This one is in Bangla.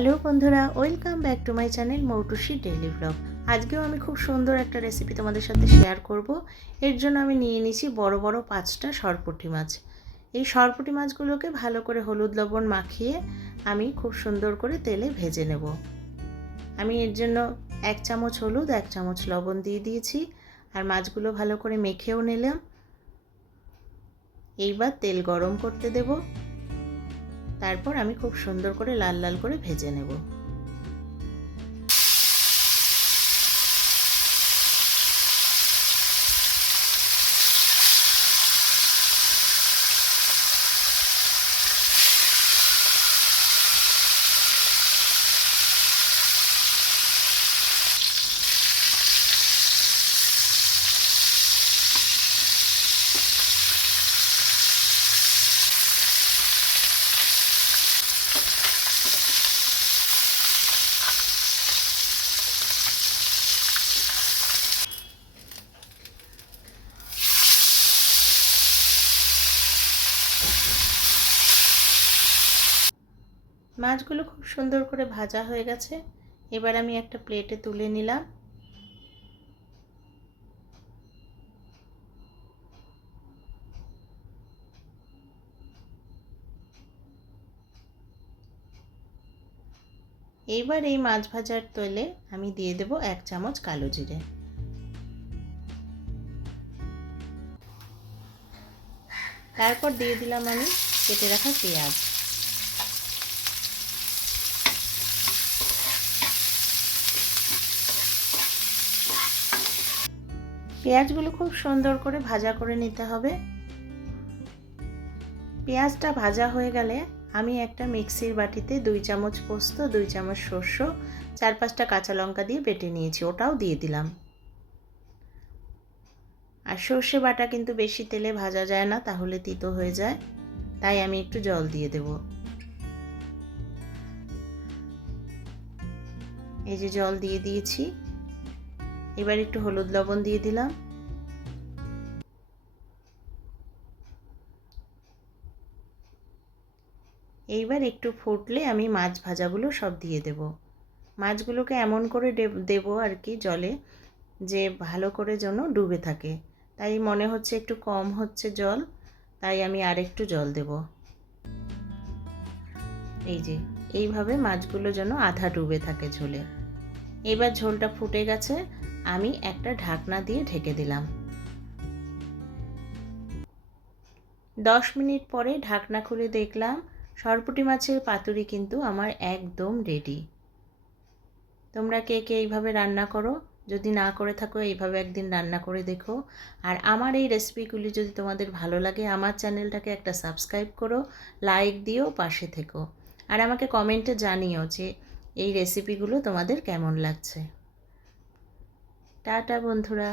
হ্যালো বন্ধুরা, welcome back to my channel Moutushi daily blog. আজকেও আমি খুব সুন্দর একটা রেসিপি তোমাদের সাথে শেয়ার করব। এর জন্য আমি নিয়ে নিয়েছি বড় বড় 5টা সরপুঁটি মাছ। এই সরপুঁটি মাছগুলোকে ভালো করে হলুদ লবণ মাখিয়ে আমি খুব সুন্দর করে তেলে ভেজে নেব। আমি এর জন্য 1 চামচ হলুদ 1 চামচ লবণ দিয়ে দিয়েছি, আর মাছগুলো ভালো করে মেখেও নিলাম। এইবার তেল গরম করতে দেব, তারপর আমি খুব সুন্দর করে লাল লাল করে ভেজে নেব। মাছগুলো খুব সুন্দর করে ভাজা হয়ে গেছে। এবার আমি একটা প্লেটে তুলে নিলাম। এইবার এই মাছ ভাজার তেলে আমি দিয়ে দেব 1 চামচ কালো জিরে। তারপর দিয়ে দিলাম আমি কেটে রাখা পেঁয়াজ। পেঁয়াজগুলো খুব সুন্দর করে ভাজা করে নিতে হবে। পেঁয়াজটা ভাজা হয়ে গেলে আমি একটা মিক্সির বাটিতে 2 চামচ পোস্ত, 2 চামচ সর্ষ, 4-5টা কাঁচা লঙ্কা দিয়ে বেটে নিয়েছি, ওটাও দিয়ে দিলাম। আর সর্ষে বাটা কিন্তু বেশি তেলে ভাজা যায় না, তাহলে তিতো হয়ে যায়, তাই আমি একটু জল দিয়ে দেব। এই যে জল দিয়ে দিয়েছি। এবার একটু হলুদ লবণ দিয়ে দিলাম। এইবার একটু ফুটলে আমি মাছ ভাজাগুলো সব দিয়ে দেব। মাছগুলোকে এমন করে দেব আর কি জলে, যে ভালো করে যেন ডুবে থাকে। তাই মনে হচ্ছে একটু কম হচ্ছে জল, তাই আমি আর একটু জল দেব। এই যে এইভাবে মাছগুলো যেন আধা ডুবে থাকে ঝোলে। এবার ঝোলটা ফুটে গেছে, আমি একটা ঢাকনা দিয়ে ঢেকে দিলাম। 10 মিনিট পরে ঢাকনা খুলে দেখলাম সরপুঁটি মাছের পাতুরি কিন্তু আমার একদম রেডি। তোমরা কে কে এইভাবে রান্না করো? যদি না করে থাকো এইভাবে একদিন রান্না করে দেখো। আর আমার এই রেসিপিগুলি যদি তোমাদের ভালো লাগে, আমার চ্যানেলটাকে একটা সাবস্ক্রাইব করো, লাইক দিও, পাশে থেকো। আর আমাকে কমেন্টে জানিও যে এই রেসিপিগুলো তোমাদের কেমন লাগছে। টাটা বন্ধুরা।